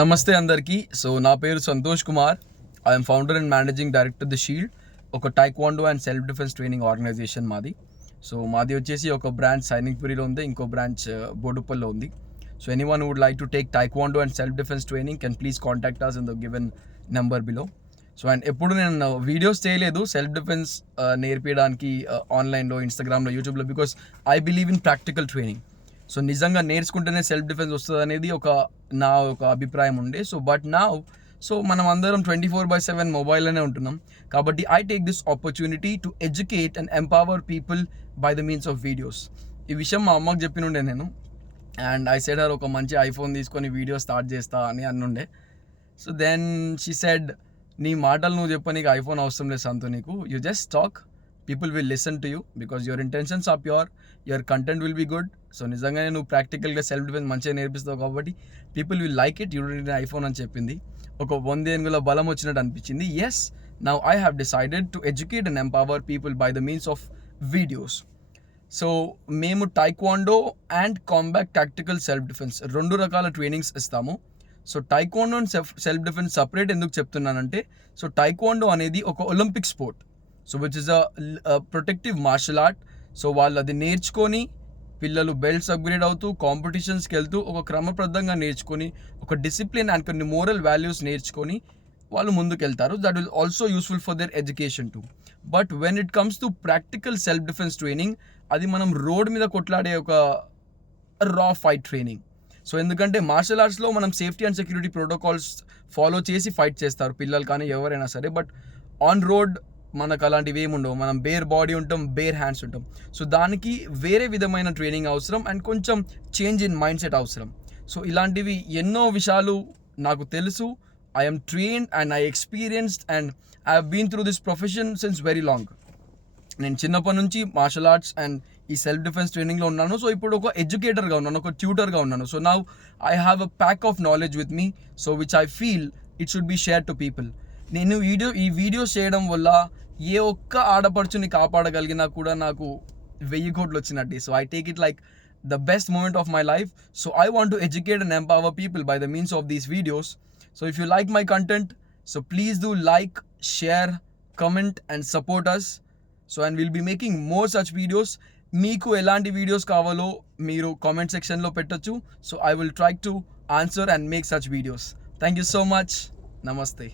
నమస్తే అందరికీ. సో నా పేరు Santosh Kumar. I'm founder and managing director the Shield, ఒక taekwondo and self defence training organisation మాది. సో మాది వచ్చేసి ఒక బ్రాంచ్ సైనిక్పురిలో ఉంది, ఇంకో బ్రాంచ్ బోడుప్పల్లో ఉంది. So anyone would like to take taekwondo and self defence training can please contact us in the given number below. So and ఎప్పుడు నేను వీడియోస్ చేయలేదు సెల్ఫ్ డిఫెన్స్ నేర్పించడానికి ఆన్లైన్లో, ఇన్స్టాగ్రామ్లో, యూట్యూబ్లో, because I believe in practical training. So నిజంగా నేర్చుకుంటేనే self defence వస్తుంది అనేది నా అభిప్రాయం ఉండే. సో బట్ నా మనం అందరం 24/7 మొబైల్లోనే ఉంటున్నాం. కాబట్టి I take this opportunity to educate and empower people by the means of videos. ఈ విషయం మా అమ్మకి చెప్పినుండే నేను. అండ్ ఐ సెడ్ హర్ ఒక మంచి ఐఫోన్ తీసుకొని వీడియో స్టార్ట్ చేస్తా అని అన్నుండే. సో దెన్ షీ సెడ్, నీ మాటలు నువ్వు చెప్ప, నీకు ఐఫోన్ అవసరం లేదు సంతో, నీకు you just talk, people will listen to you because your intentions are pure, your content will be good. So నిజంగానే నువ్వు ప్రాక్టికల్గా సెల్ఫ్ డిఫెన్స్ మంచిగా నేర్పిస్తావు కాబట్టి people will like it, you don't iPhone అని చెప్పింది. ఒక 100 ఏనుగుల బలం వచ్చినట్టు అనిపించింది. Yes, now I have decided to educate and empower people by the means of videos. So మేము taekwondo and combat tactical self defence 2 రకాల ట్రైనింగ్స్ ఇస్తాము. So taekwondo and self defence separate ఎందుకు చెప్తున్నానంటే, సో టైక్వాండో అనేది ఒక Olympic sport, so which is a protective martial art. So వాళ్ళు అది నేర్చుకొని పిల్లలు బెల్ట్స్ అప్గ్రేడ్ అవుతూ కాంపిటీషన్స్కి వెళ్తూ ఒక క్రమబద్ధంగా నేర్చుకొని ఒక డిసిప్లిన్ అండ్ కొన్ని మోరల్ వాల్యూస్ నేర్చుకొని వాళ్ళు ముందుకు వెళ్తారు. That will also useful for their education to. But when it comes to practical self defence training, అది మనం రోడ్ మీద కొట్లాడే ఒక రా ఫైట్ ట్రైనింగ్. సో ఎందుకంటే మార్షల్ ఆర్ట్స్లో మనం safety and security protocols follow చేసి ఫైట్ చేస్తారు పిల్లలు కానీ ఎవరైనా సరే. బట్ ఆన్ రోడ్ మనకు అలాంటివి ఏమి ఉండవు. మనం బేర్ బాడీ ఉంటాం, బేర్ హ్యాండ్స్ ఉంటాం. సో దానికి వేరే విధమైన ట్రైనింగ్ అవసరం అండ్ కొంచెం చేంజ్ ఇన్ మైండ్ సెట్ అవసరం. సో ఇలాంటివి ఎన్నో విషయాలు నాకు తెలుసు. I'm trained and I experienced and I have been through this profession since very long. నేను చిన్నప్పటి నుంచి మార్షల్ ఆర్ట్స్ అండ్ ఈ సెల్ఫ్ డిఫెన్స్ ట్రైనింగ్లో ఉన్నాను. సో ఇప్పుడు ఒక ఎడ్యుకేటర్గా ఉన్నాను, ఒక ట్యూటర్గా ఉన్నాను. So now I have a pack of knowledge with me, so which I feel it should be share to people. నేను ఈ వీడియోస్ చేయడం వల్ల ఏ ఒక్క ఆడపడుచుని కాపాడగలిగినా కూడా నాకు 1000 కోట్లు వచ్చినట్టే. So I take it like the best moment of my life. So I want to educate and empower people by the means of these videos. So if you like my content, so please do like, share, comment and support us. So and we'll be making more such videos. Meeku elanti videos kavalo meeru comment section lo pettachchu. So I will try to answer and make such videos. Thank you so much. Namaste.